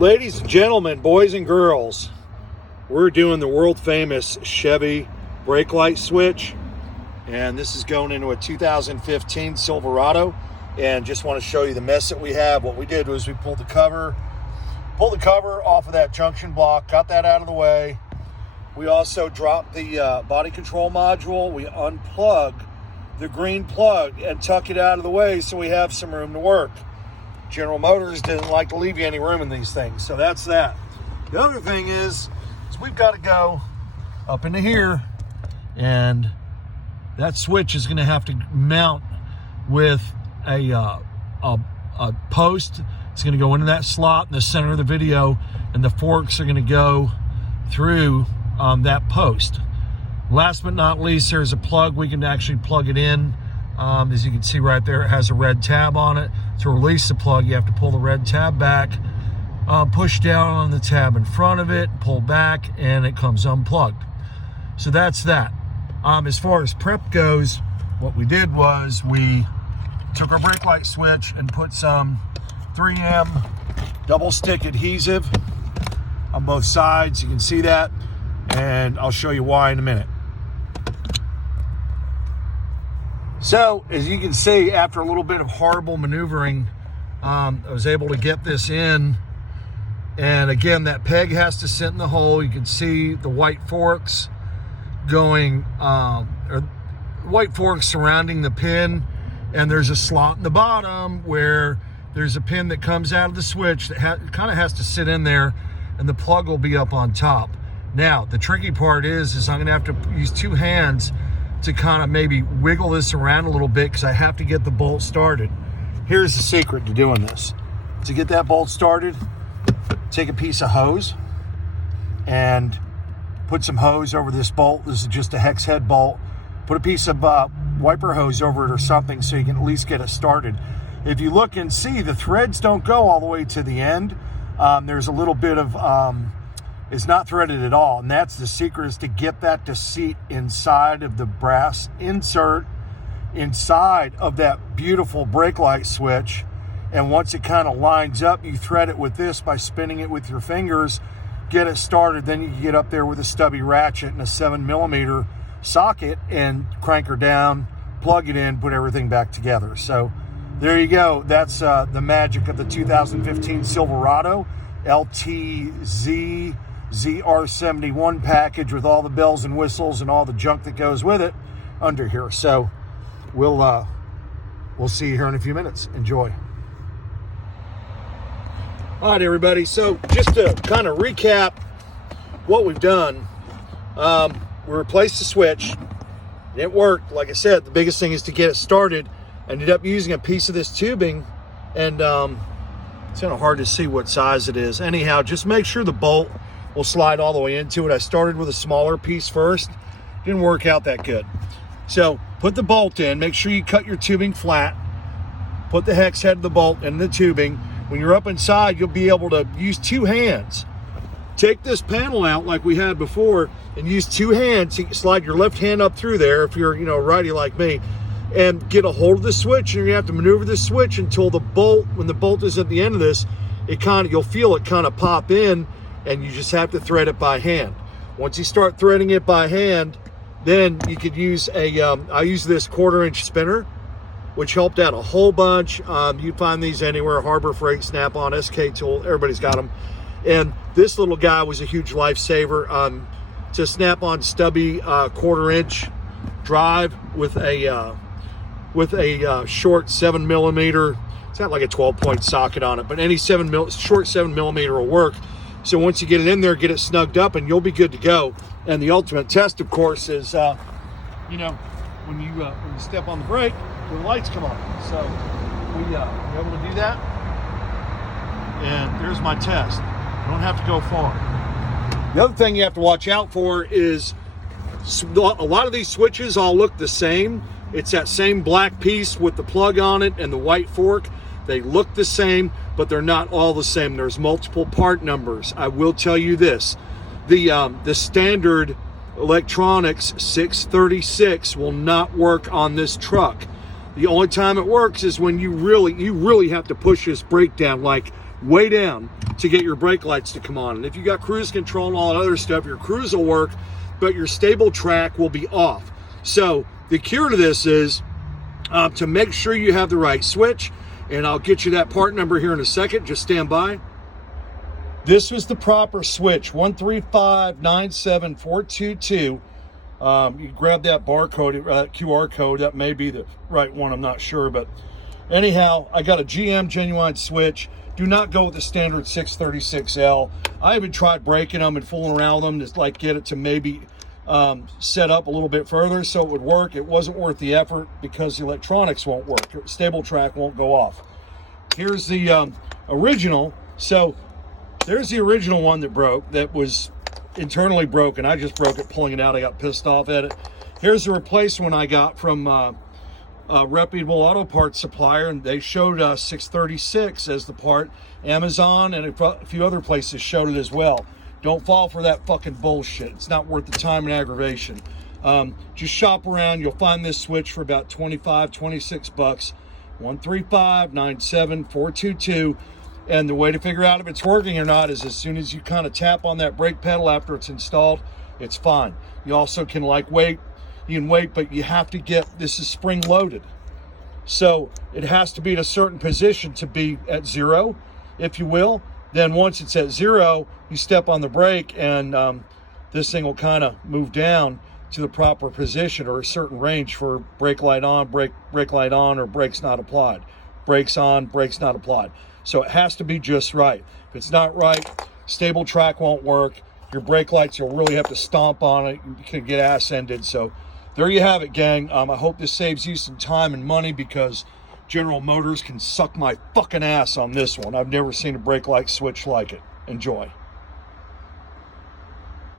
Ladies and gentlemen, boys and girls, we're doing the world famous Chevy brake light switch, and this is going into a 2015 Silverado. And just want to show you the mess that we have. What we did was we pulled the cover off of that junction block, got that out of the way. We also dropped the body control module. We unplug the green plug and tuck it out of the way so we have some room to work. General Motors didn't like to leave you any room in these things, so that's that. The other thing is we've got to go up into here, and that switch is going to have to mount with a post. It's going to go into that slot in the center of the video, and the forks are going to go through that post. Last but not least, there's a plug. We can actually plug it in. As you can see right there, it has a red tab on it. To release the plug, you have to pull the red tab back, push down on the tab in front of it, pull back, and it comes unplugged. So that's that. As far as prep goes, what we did was we took our brake light switch and put some 3M double stick adhesive on both sides. You can see that, and I'll show you why in a minute. So, as you can see, after a little bit of horrible maneuvering, I was able to get this in. And again, that peg has to sit in the hole. You can see the white forks going, or white forks surrounding the pin. And there's a slot in the bottom where there's a pin that comes out of the switch that kind of has to sit in there, and the plug will be up on top. Now, the tricky part is I'm going to have to use two hands to kind of maybe wiggle this around a little bit because I have to get the bolt started. Here's the secret to doing this. To get that bolt started, take a piece of hose and put some hose over this bolt. This is just a hex head bolt. Put a piece of wiper hose over it or something so you can at least get it started. If you look and see, the threads don't go all the way to the end. There's a little bit of it's not threaded at all, and that's the secret, is to get that to seat inside of the brass insert inside of that beautiful brake light switch. And once it kind of lines up, you thread it with this by spinning it with your fingers, get it started. Then you can get up there with a stubby ratchet and a 7mm socket and crank her down, plug it in, put everything back together. So there you go. That's the magic of the 2015 Silverado LTZ ZR71 package with all the bells and whistles and all the junk that goes with it under here. So we'll see you here in a few minutes. Enjoy. All right, everybody. So just to kind of recap what we've done, we replaced the switch. It worked. Like I said, the biggest thing is to get it started. I ended up using a piece of this tubing, and it's kind of hard to see what size it is. Anyhow, just make sure the bolt will slide all the way into it. I started with a smaller piece first. Didn't work out that good. So put the bolt in. Make sure you cut your tubing flat. Put the hex head of the bolt in the tubing. When you're up inside, you'll be able to use two hands. Take this panel out like we had before and use two hands. You can slide your left hand up through there if you're, a righty like me, and get a hold of the switch. And you have to maneuver the switch until the bolt, when the bolt is at the end of this, you'll feel it kind of pop in, and you just have to thread it by hand. Once you start threading it by hand, then you could use I use this 1/4-inch spinner, which helped out a whole bunch. You find these anywhere, Harbor Freight, Snap-on, SK Tool, everybody's got them. And this little guy was a huge lifesaver. It's a Snap-on stubby 1/4-inch drive with a short 7mm. It's got like a 12-point socket on it, but any short 7mm will work. So once you get it in there, get it snugged up, and you'll be good to go. And the ultimate test, of course, is when you step on the brake, the lights come on. So we were able to do that. And there's my test. I don't have to go far. The other thing you have to watch out for is a lot of these switches all look the same. It's that same black piece with the plug on it and the white fork. They look the same, but they're not all the same. There's multiple part numbers. I will tell you this. The standard electronics 636 will not work on this truck. The only time it works is when you really have to push this brake down, like way down to get your brake lights to come on. And if you got cruise control and all that other stuff, your cruise will work, but your stable track will be off. So the cure to this is to make sure you have the right switch, and I'll get you that part number here in a second. Just stand by. This was the proper switch, 13597422. You grab that barcode, QR code. That may be the right one, I'm not sure. But anyhow, I got a GM genuine switch. Do not go with the standard 636L. I even tried breaking them and fooling around with them to like get it to maybe set up a little bit further so it would work. It wasn't worth the effort because the electronics won't work. Stable track won't go off. Here's the original. So there's the original one that broke, that was internally broken. I just broke it pulling it out. I got pissed off at it. Here's the replacement I got from a reputable auto parts supplier, and they showed 636 as the part. Amazon and a few other places showed it as well. Don't fall for that fucking bullshit. It's not worth the time and aggravation. Just shop around. You'll find this switch for about 25, 26 bucks. 13597422. And the way to figure out if it's working or not is as soon as you kind of tap on that brake pedal after it's installed, it's fine. You also can wait. You can wait, but you have to get, this is spring loaded. So it has to be at a certain position to be at zero, if you will. Then once it's at zero, you step on the brake and this thing will kind of move down to the proper position or a certain range for brake light on, brake light on, or brakes not applied. Brakes on, brakes not applied. So it has to be just right. If it's not right, stable track won't work. Your brake lights, you'll really have to stomp on it. You can get ass-ended. So there you have it, gang. I hope this saves you some time and money because General Motors can suck my fucking ass on this one. I've never seen a brake light switch like it. Enjoy.